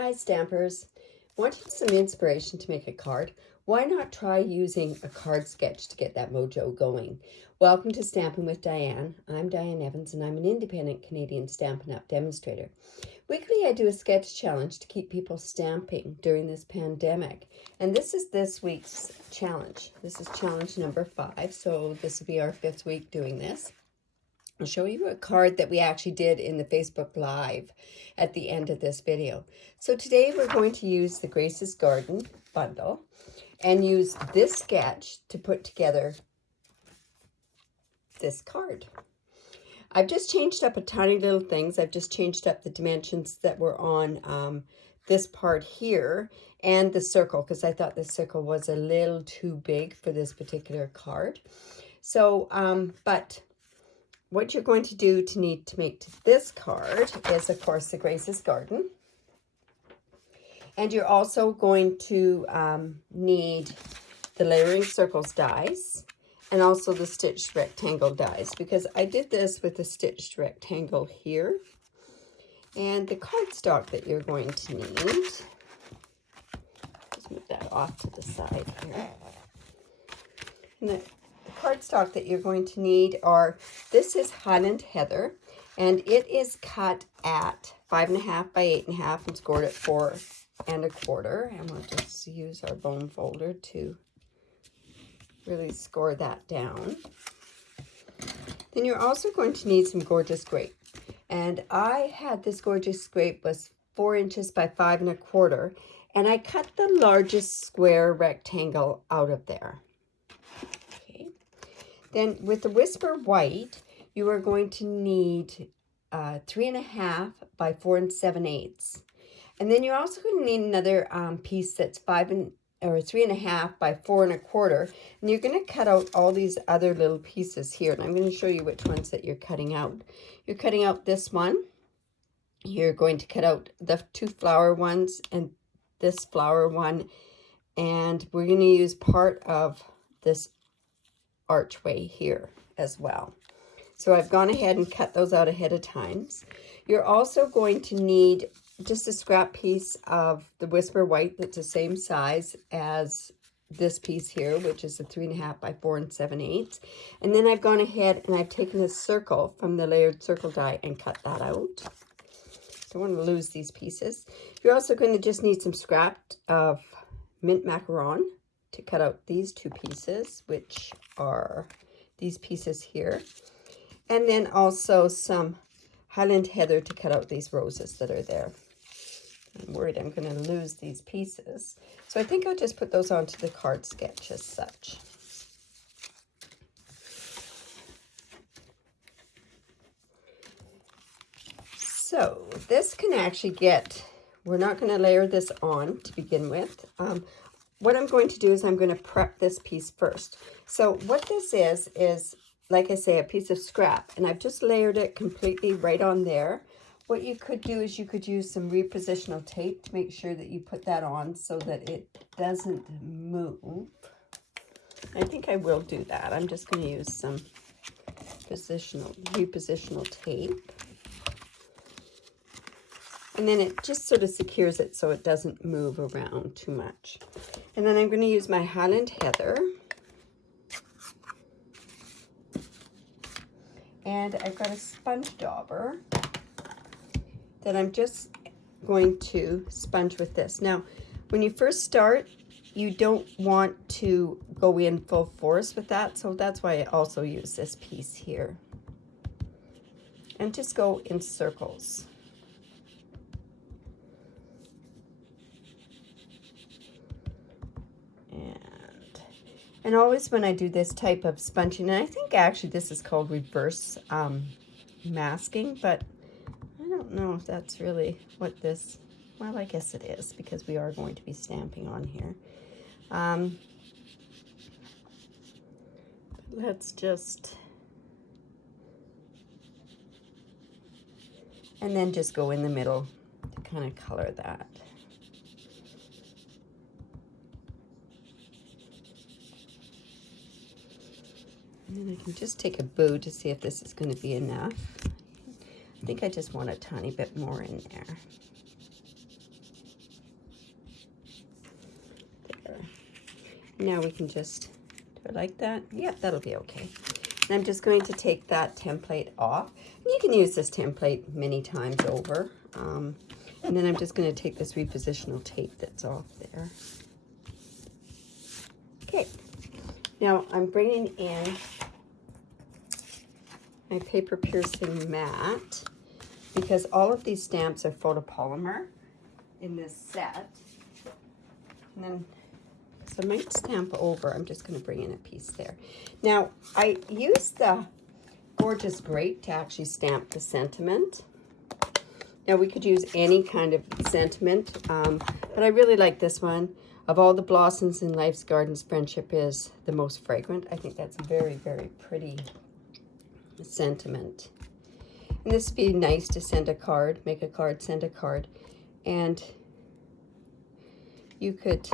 Hi Stampers! Wanting some inspiration to make a card? Why not try using a card sketch to get that mojo going? Welcome to Stampin' with Diane. I'm Diane Evans and I'm an independent Canadian Stampin' Up Demonstrator. Weekly I do a sketch challenge to keep people stamping during this pandemic. And this is this week's challenge. This is challenge number 5, so this will be our 5th week doing this. I'll show you a card that we actually did in the Facebook Live at the end of this video. So today we're going to use the Grace's Garden bundle and use this sketch to put together this card. I've just changed up a tiny little things. I've just changed up the dimensions that were on this part here and the circle because I thought the circle was a little too big for this particular card. So, but what you're going to do to need to make this card is, of course, the Grace's Garden. And you're also going to need the layering circles dies and also the stitched rectangle dies, because I did this with the stitched rectangle here. And the cardstock that you're going to need, just move that off to the side here. And the cardstock that you're going to need are, this is Highland Heather, and it is cut at 5.5 by 8.5 and scored at 4 1/4, and we'll just use our bone folder to really score that down. Then you're also going to need some gorgeous grape, and I had this gorgeous grape was 4 inches by 5 1/4, and I cut the largest square rectangle out of there. Then with the Whisper White, you are going to need 3.5 by 4 7/8. And then you're also going to need another piece that's 3.5 by 4 1/4. And you're going to cut out all these other little pieces here. And I'm going to show you which ones that you're cutting out. You're cutting out this one. You're going to cut out the 2 flower ones and this flower one. And we're going to use part of this archway here as well. So I've gone ahead and cut those out ahead of time. You're also going to need just a scrap piece of the Whisper White that's the same size as this piece here, which is a 3.5 by 4 7/8. And then I've gone ahead and I've taken a circle from the layered circle die and cut that out. Don't want to lose these pieces. You're also going to just need some scrap of mint macaron to cut out these 2 pieces, which are these pieces here. And then also some Highland Heather to cut out these roses that are there. I'm worried I'm going to lose these pieces. So I think I'll just put those onto the card sketch as such. So this can actually get, we're not going to layer this on to begin with. What I'm going to do is I'm going to prep this piece first. So what this is, like I say, a piece of scrap. And I've just layered it completely right on there. What you could do is you could use some repositional tape to make sure that you put that on so that it doesn't move. I think I will do that. I'm just going to use some repositional tape. And then it just sort of secures it so it doesn't move around too much. And then I'm going to use my Highland Heather. And I've got a sponge dauber that I'm just going to sponge with this. Now, when you first start, you don't want to go in full force with that. So that's why I also use this piece here. And just go in circles. And always when I do this type of sponging, and I think actually this is called reverse masking, but I don't know if that's really what this, well, I guess it is because we are going to be stamping on here. Let's just, and then just go in the middle to kind of color that. And then I can just take a boo to see if this is going to be enough. I think I just want a tiny bit more in there. there. Now we can just do it like that. Yep, that'll be okay. And I'm just going to take that template off. And you can use this template many times over. And then I'm just going to take this repositional tape that's off there. Okay, now I'm bringing in my paper piercing mat because all of these stamps are photopolymer in this set. And then, so I might stamp over. I'm just going to bring in a piece there. Now, I used the Gorgeous Grape to actually stamp the sentiment. Now, we could use any kind of sentiment, but I really like this one. Of all the blossoms in life's gardens, friendship is the most fragrant. I think that's a very, very pretty sentiment. And this would be nice to send a card, make a card, send a card. And you could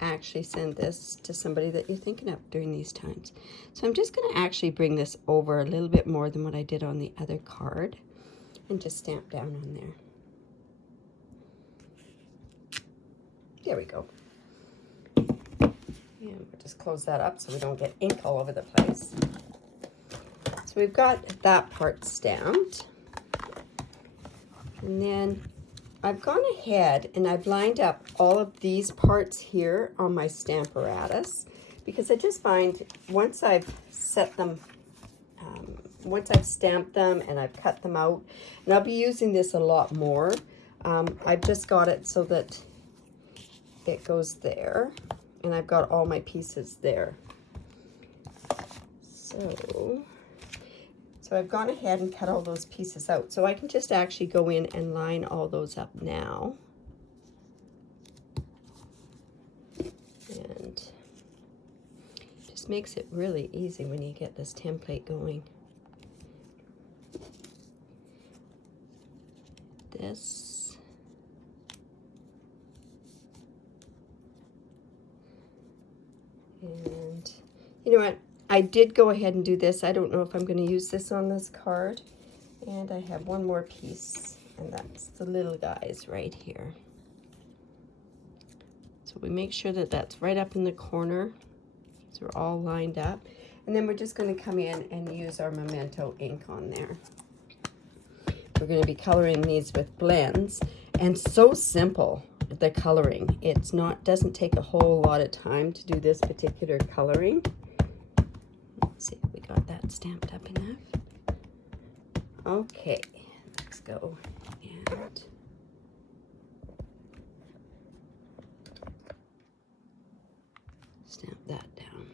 actually send this to somebody that you're thinking of during these times. So I'm just going to actually bring this over a little bit more than what I did on the other card and just stamp down on there. There we go. And we'll just close that up so we don't get ink all over the place. So we've got that part stamped. And then I've gone ahead and I've lined up all of these parts here on my Stamparatus because I just find once I've set them, once I've stamped them and I've cut them out, and I'll be using this a lot more, I've just got it so that it goes there and I've got all my pieces there. So I've gone ahead and cut all those pieces out. So I can just actually go in and line all those up now. And it just makes it really easy when you get this template going. This. And you know what? I did go ahead and do this. I don't know if I'm going to use this on this card. And I have one more piece, and that's the little guys right here. So we make sure that that's right up in the corner. So we're all lined up. And then we're just going to come in and use our Memento ink on there. We're going to be coloring these with blends. And so simple, the coloring. It's not, doesn't take a whole lot of time to do this particular coloring. Let's see if we got that stamped up enough. Okay, let's go and stamp that down.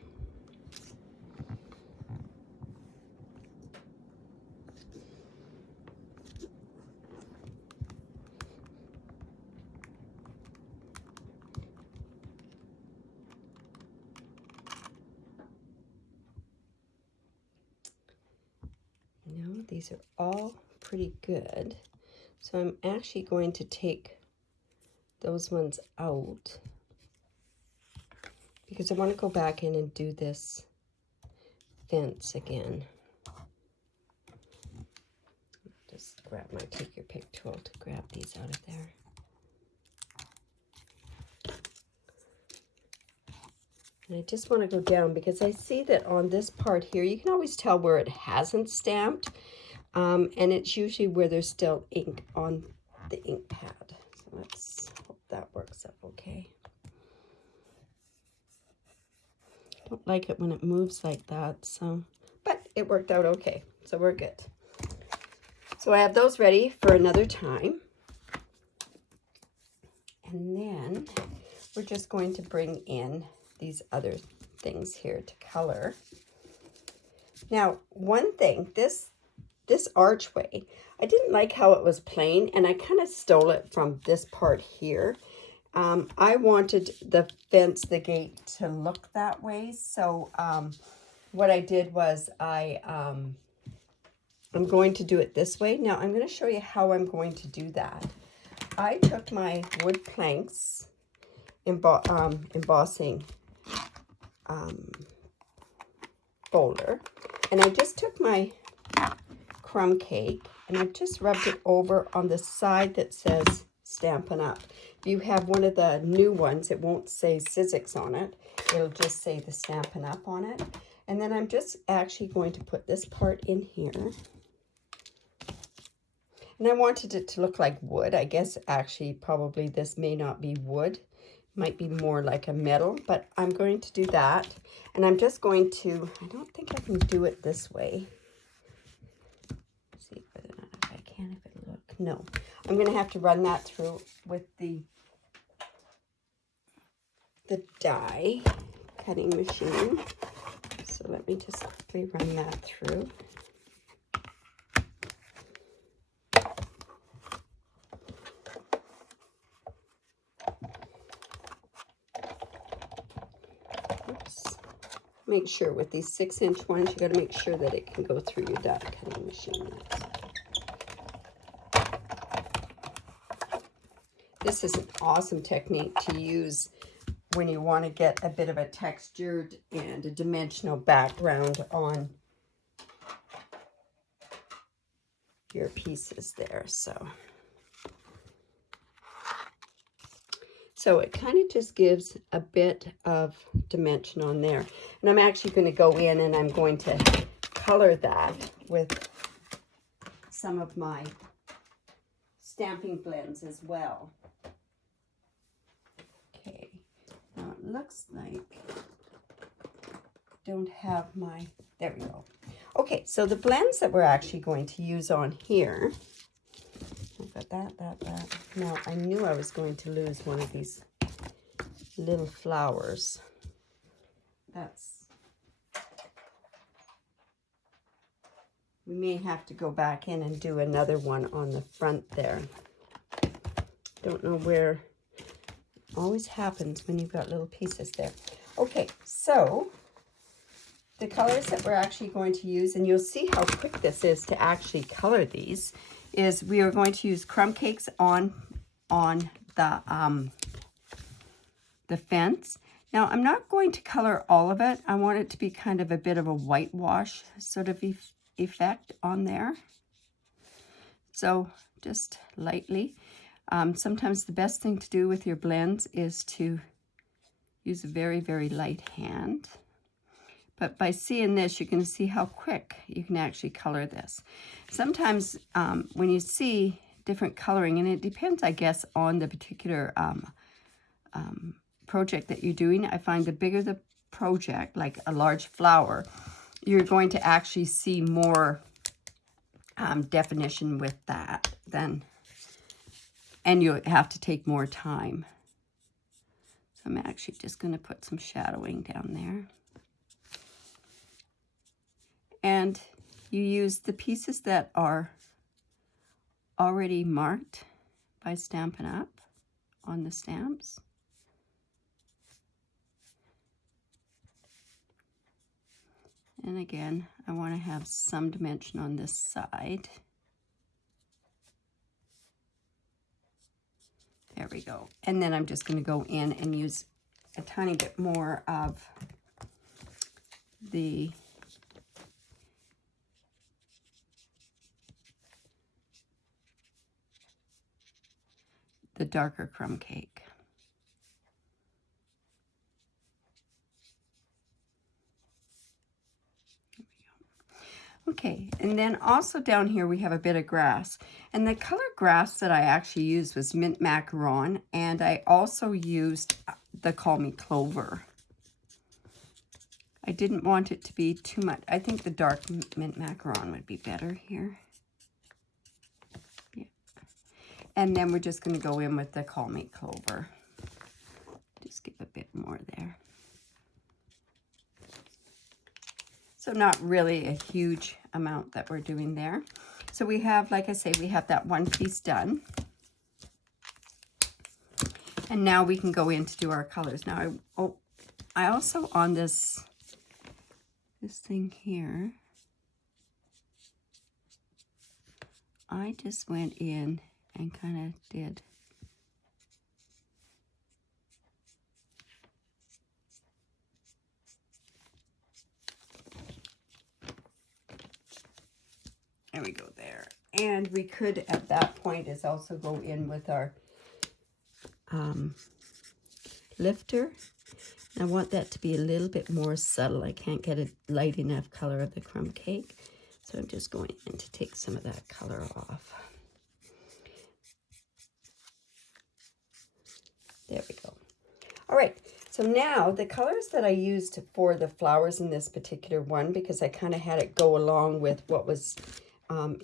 These are all pretty good. So I'm actually going to take those ones out because I want to go back in and do this fence again. Just grab my take your pick tool to grab these out of there. And I just want to go down because I see that on this part here, you can always tell where it hasn't stamped. And it's usually where there's still ink on the ink pad. So let's hope that works up okay. I don't like it when it moves like that, so, but it worked out okay. So we're good. So I have those ready for another time. And then we're just going to bring in these other things here to color. Now, one thing, this archway, I didn't like how it was plain, and I kind of stole it from this part here. I wanted the fence, the gate, to look that way, so what I did was I'm going to do it this way. Now, I'm going to show you how I'm going to do that. I took my wood planks embossing folder, and I just took my crumb cake and I've just rubbed it over on the side that says Stampin' Up. If you have one of the new ones, it won't say Sizzix on it. It'll just say the Stampin' Up on it. And then I'm just actually going to put this part in here. And I wanted it to look like wood. I guess actually probably this may not be wood. Might be more like a metal, but I'm going to do that. And I'm just going to, I don't think I can do it this way. Let's see whether or not if I can, if it'll look. No, I'm going to have to run that through with the die cutting machine. So let me just quickly run that through. Oops. Make sure with these 6-inch ones, you got to make sure that it can go through your die cutting machine. This is an awesome technique to use when you want to get a bit of a textured and a dimensional background on your pieces there. So it kind of just gives a bit of dimension on there. And I'm actually going to go in and I'm going to color that with some of my stamping blends as well. Okay, now it looks like I don't have my, there we go. Okay, so the blends that we're actually going to use on here, I've got that. Now, I knew I was going to lose one of these little flowers. We may have to go back in and do another one on the front there. Don't know where, always happens when you've got little pieces there. Okay, so the colors that we're actually going to use, and you'll see how quick this is to actually color these, is we are going to use crumb cakes on the fence. Now, I'm not going to color all of it. I want it to be kind of a bit of a whitewash sort of effect on there. So just lightly. Sometimes the best thing to do with your blends is to use a very, very light hand. But by seeing this, you can see how quick you can actually color this. Sometimes when you see different coloring, and it depends, I guess, on the particular project that you're doing, I find the bigger the project, like a large flower, you're going to actually see more definition with that than, and you have to take more time. So I'm actually just going to put some shadowing down there. And you use the pieces that are already marked by Stampin' Up on the stamps. And again, I want to have some dimension on this side. There we go. And then I'm just going to go in and use a tiny bit more of the darker crumb cake. Okay, and then also down here we have a bit of grass. And the color grass that I actually used was mint macaron, and I also used the Call Me Clover. I didn't want it to be too much. I think the dark mint macaron would be better here. Yeah. And then we're just going to go in with the Call Me Clover. Just give a bit more there. So not really a huge amount that we're doing there. So we have, like I say, we have that one piece done. And now we can go in to do our colors. Now, I also on this thing here, I just went in and kind of did there we go there. And we could at that point is also go in with our lifter. I want that to be a little bit more subtle. I can't get a light enough color of the crumb cake. So I'm just going in to take some of that color off. There we go. All right, so now the colors that I used for the flowers in this particular one, because I kind of had it go along with what was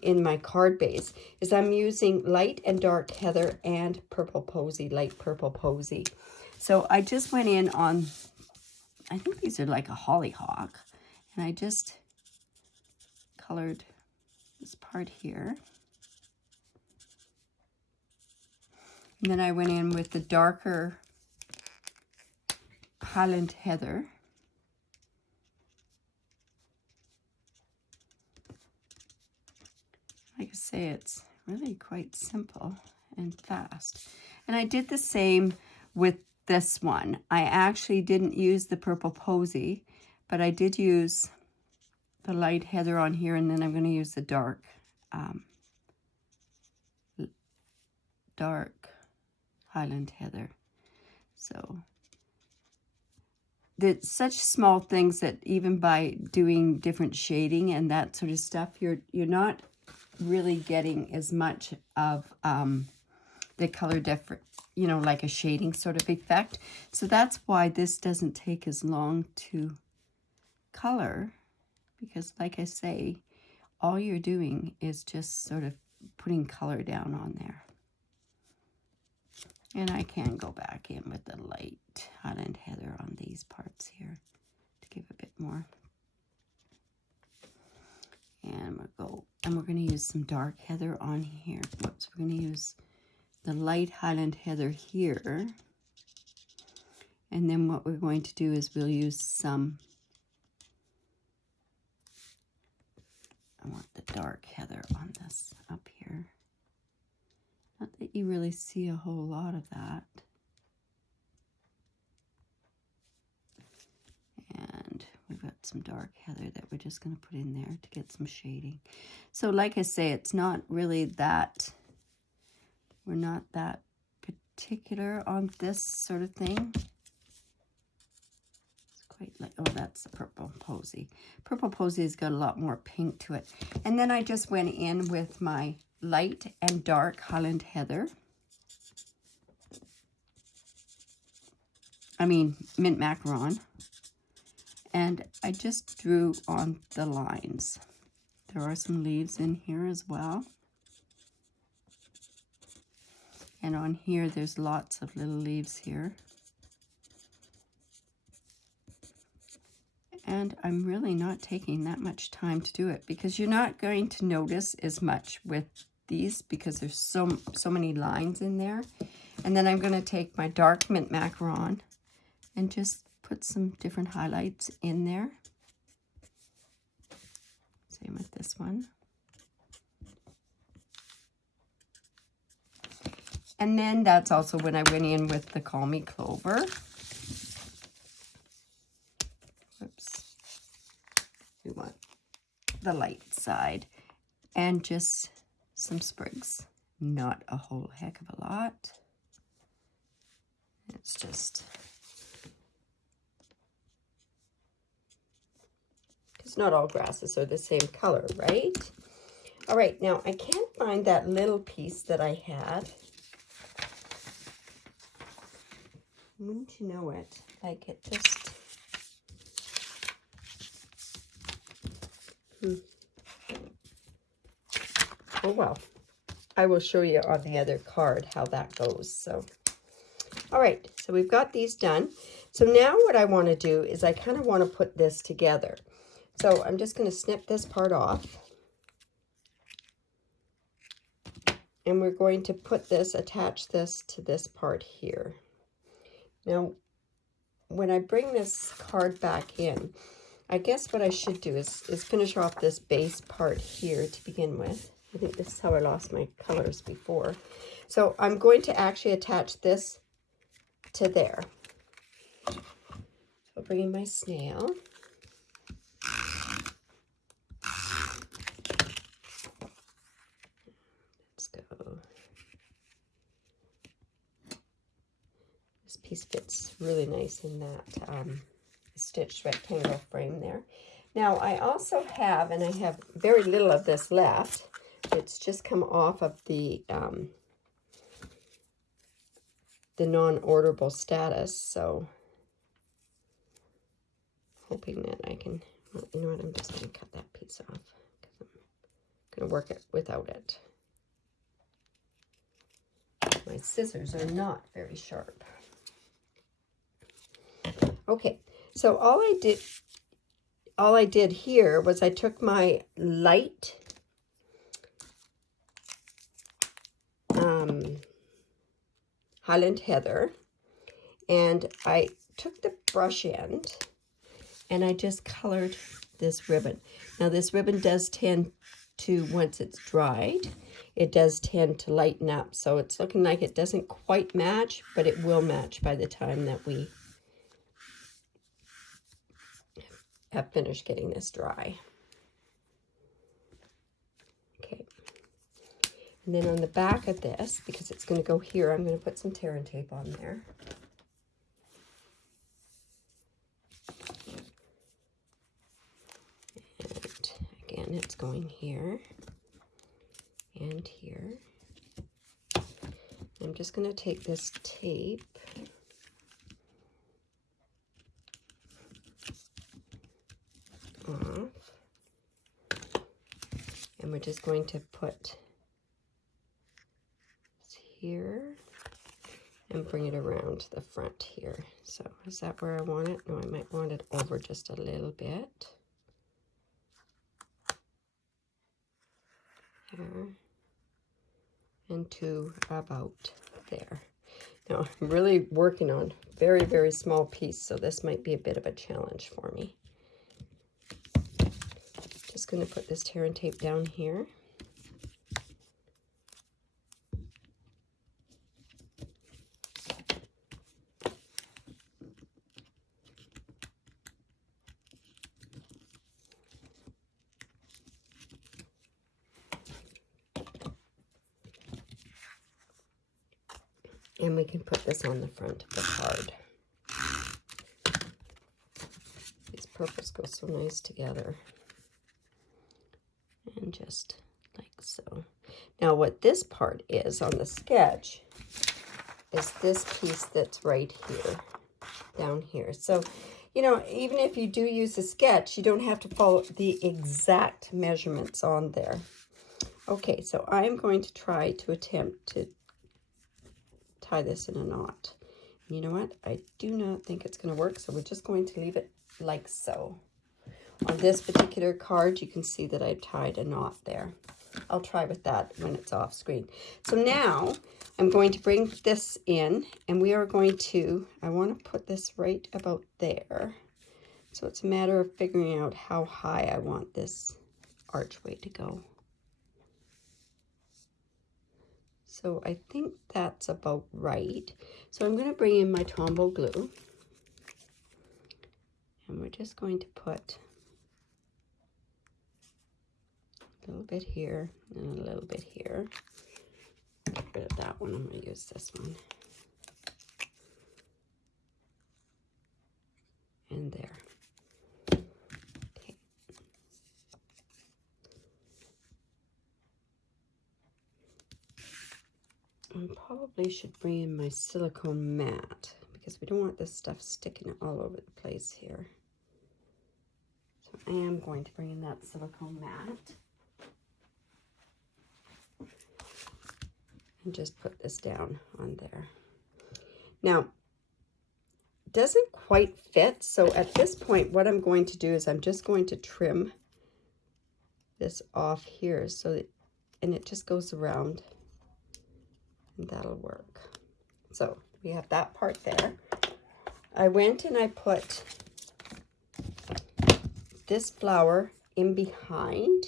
in my card base, is I'm using light and dark heather and purple posy, light purple posy. So I just went in on, I think these are like a hollyhock, and I just colored this part here. And then I went in with the darker Highland Heather. Like I say, it's really quite simple and fast. And I did the same with this one. I actually didn't use the purple posy, but I did use the light heather on here, and then I'm going to use the dark Highland Heather. So there's such small things that even by doing different shading and that sort of stuff, you're not really getting as much of the color different, you know, like a shading sort of effect. So that's why this doesn't take as long to color, because like I say, all you're doing is just sort of putting color down on there. And I can go back in with the light Highland Heather on these parts here to give a bit more. And we're going to use some dark heather on here. Whoops, we're going to use the light Highland Heather here. And then what we're going to do is we'll use some, I want the dark heather on this up here. Not that you really see a whole lot of that. And we've got some dark heather that we're just going to put in there to get some shading. So like I say, it's not really that, we're not that particular on this sort of thing. It's quite like, oh, that's the purple posy. Purple posy has got a lot more pink to it. And then I just went in with my light and dark Highland Heather. I mean, mint macaron. And I just drew on the lines. There are some leaves in here as well. And on here, there's lots of little leaves here. And I'm really not taking that much time to do it, because you're not going to notice as much with these because there's so many lines in there. And then I'm going to take my dark mint macaron and just put some different highlights in there. Same with this one. And then that's also when I went in with the Call Me Clover. Whoops. We want the light side. And just some sprigs. Not a whole heck of a lot. It's just, because not all grasses are the same color, right? All right, now I can't find that little piece that I had. Wouldn't you know it? Like it just... Oh, well. I will show you on the other card how that goes. So, all right. So we've got these done. So now what I want to do is I kind of want to put this together. So I'm just going to snip this part off. And we're going to put this, attach this to this part here. Now, when I bring this card back in, I guess what I should do is finish off this base part here to begin with. I think this is how I lost my colors before. So I'm going to actually attach this to there. So I'll bring in my snail. Let's go. piece fits really nice in that stitched rectangle frame there. Now I also have, and I have very little of this left, it's just come off of the non-orderable status, so hoping that I can, well, you know what, I'm just going to cut that piece off because I'm going to work it without it. My scissors are not very sharp. Okay, so all I did here was I took my light Highland Heather, and I took the brush end and I just colored this ribbon. Now this ribbon does tend to, once it's dried, it does tend to lighten up. So it's looking like it doesn't quite match, but it will match by the time that we have finished getting this dry. Okay. And then on the back of this, because it's going to go here, I'm going to put some tear and tape on there. And again, it's going here and here. I'm just going to take this tape off, and we're just going to put here and bring it around the front here. So is that where I want it? No, I might want it over just a little bit. There. And to about there. Now I'm really working on very, very small piece, so this might be a bit of a challenge for me. Just going to put this tear and tape down here. And we can put this on the front of the card. These purples go so nice together. And just like so. Now what this part is on the sketch is this piece that's right here, down here. So, you know, even if you do use a sketch, you don't have to follow the exact measurements on there. Okay, so I'm going to try to attempt to tie this in a knot. And you know what? I do not think it's going to work, so we're just going to leave it like so. On this particular card, you can see that I've tied a knot there. I'll try with that when it's off screen. So now I'm going to bring this in, and we are going to, I want to put this right about there. So it's a matter of figuring out how high I want this archway to go. So I think that's about right. So I'm going to bring in my Tombow glue, and we're just going to put a little bit here and a little bit here. Get rid of that one. I'm going to use this one. And there. Okay. I probably should bring in my silicone mat because we don't want this stuff sticking all over the place here. So I am going to bring in that silicone mat. And just put this down on there. Now, it doesn't quite fit, so at this point what I'm going to do is I'm just going to trim this off here so that, and it just goes around, and that'll work. So we have that part there. I went and I put this flower in behind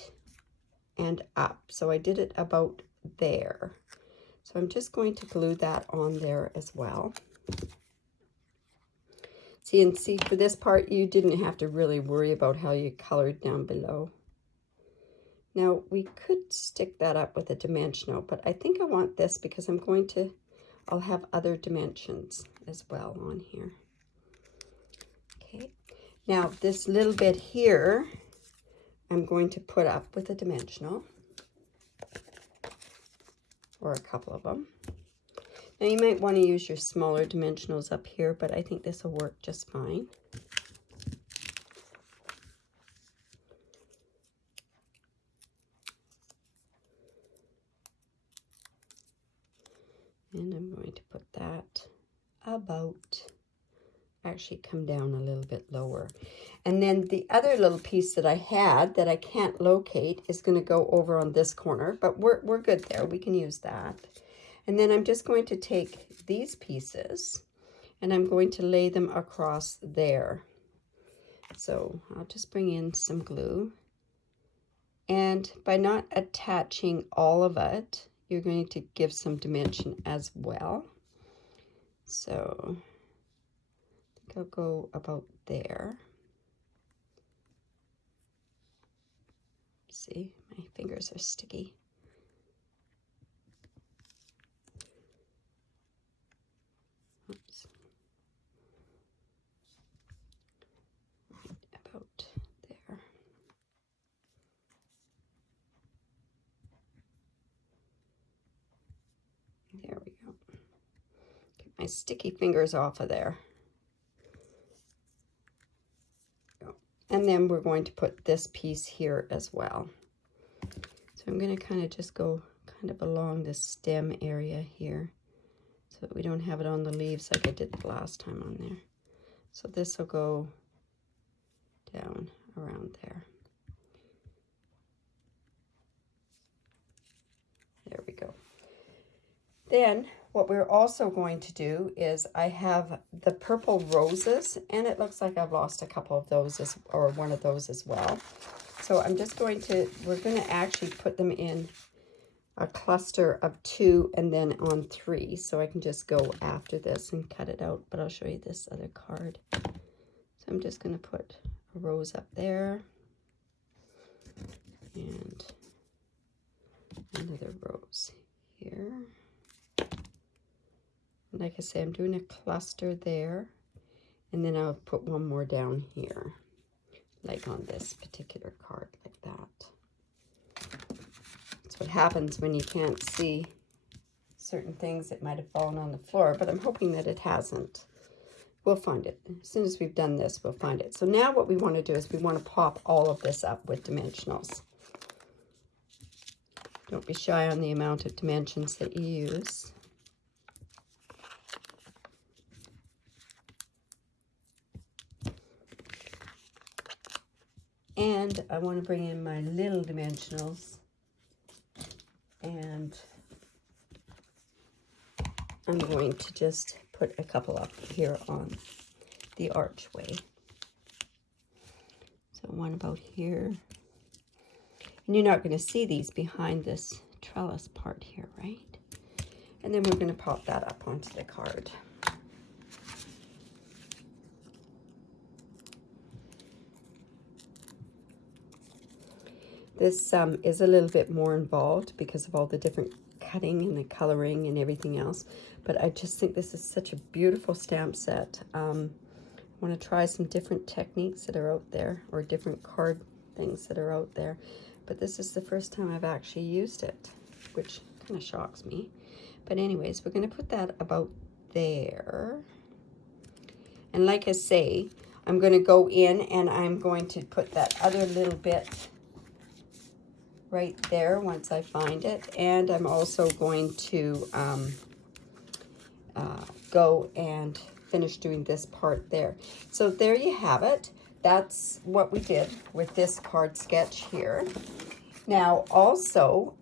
and up, so I did it about there. So I'm just going to glue that on there as well. See, and see, for this part, you didn't have to really worry about how you colored down below. Now, we could stick that up with a dimensional, but I think I want this because I'm going to I'll have other dimensions as well on here. Okay, now this little bit here, I'm going to put up with a dimensional, or a couple of them. Now you might want to use your smaller dimensionals up here, but I think this will work just fine. And I'm going to put that about, actually come down a little bit lower. And then the other little piece that I had that I can't locate is going to go over on this corner, but we're good there. We can use that. And then I'm just going to take these pieces and I'm going to lay them across there. So I'll just bring in some glue. And by not attaching all of it, you're going to give some dimension as well. So I think I'll go about there. See, my fingers are sticky. Oops. Right about there. There we go. Get my sticky fingers off of there. And then we're going to put this piece here as well. So I'm going to kind of just go kind of along the stem area here so that we don't have it on the leaves like I did the last time on there. So this will go down around there. There we go. Then what we're also going to do is I have the purple roses, and it looks like I've lost a couple of those, or one of those as well. So I'm just going to, we're going to actually put them in a cluster of 2 and then on 3. So I can just go after this and cut it out, but I'll show you this other card. So I'm just going to put a rose up there and another rose here. Like I say, I'm doing a cluster there, and then I'll put one more down here, like on this particular card, like that. That's what happens when you can't see certain things that might have fallen on the floor, but I'm hoping that it hasn't. We'll find it. As soon as we've done this, we'll find it. So now what we want to do is we want to pop all of this up with dimensionals. Don't be shy on the amount of dimensions that you use. And I want to bring in my little dimensionals, and I'm going to just put a couple up here on the archway. So one about here. And you're not going to see these behind this trellis part here, right? And then we're going to pop that up onto the card. This is a little bit more involved because of all the different cutting and the coloring and everything else. But I just think this is such a beautiful stamp set. I want to try some different techniques that are out there, or different card things that are out there. But this is the first time I've actually used it, which kind of shocks me. But anyways, we're going to put that about there. And like I say, I'm going to go in and I'm going to put that other little bit right there once I find it. And I'm also going to go and finish doing this part there. So there you have it. That's what we did with this card sketch here. Now also,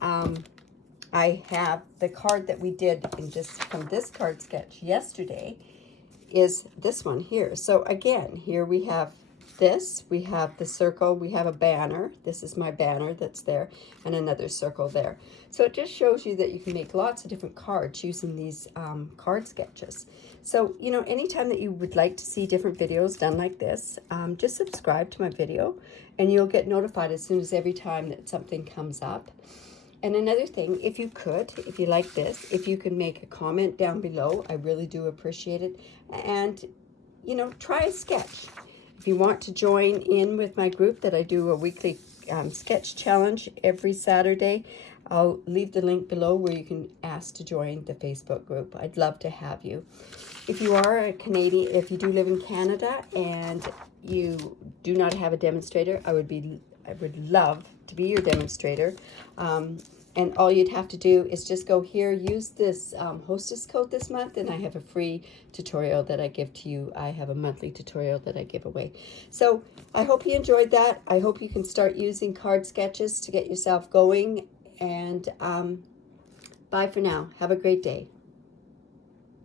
I have the card that we did in just from this card sketch yesterday is this one here. So again, here we have this, we have the circle, we have a banner. This is my banner that's there, and another circle there. So it just shows you that you can make lots of different cards using these card sketches. So, you know, anytime that you would like to see different videos done like this, just subscribe to my video and you'll get notified as soon as every time that something comes up. And another thing, if you could, if you like this, if you can make a comment down below, I really do appreciate it. And, you know, try a sketch. If you want to join in with my group that I do a weekly sketch challenge every Saturday, I'll leave the link below where you can ask to join the Facebook group. I'd love to have you. If you are a Canadian, if you do live in Canada and you do not have a demonstrator, I would love to be your demonstrator. And all you'd have to do is just go here, use this hostess code this month, and I have a free tutorial that I give to you. I have a monthly tutorial that I give away. So I hope you enjoyed that. I hope you can start using card sketches to get yourself going. And bye for now. Have a great day.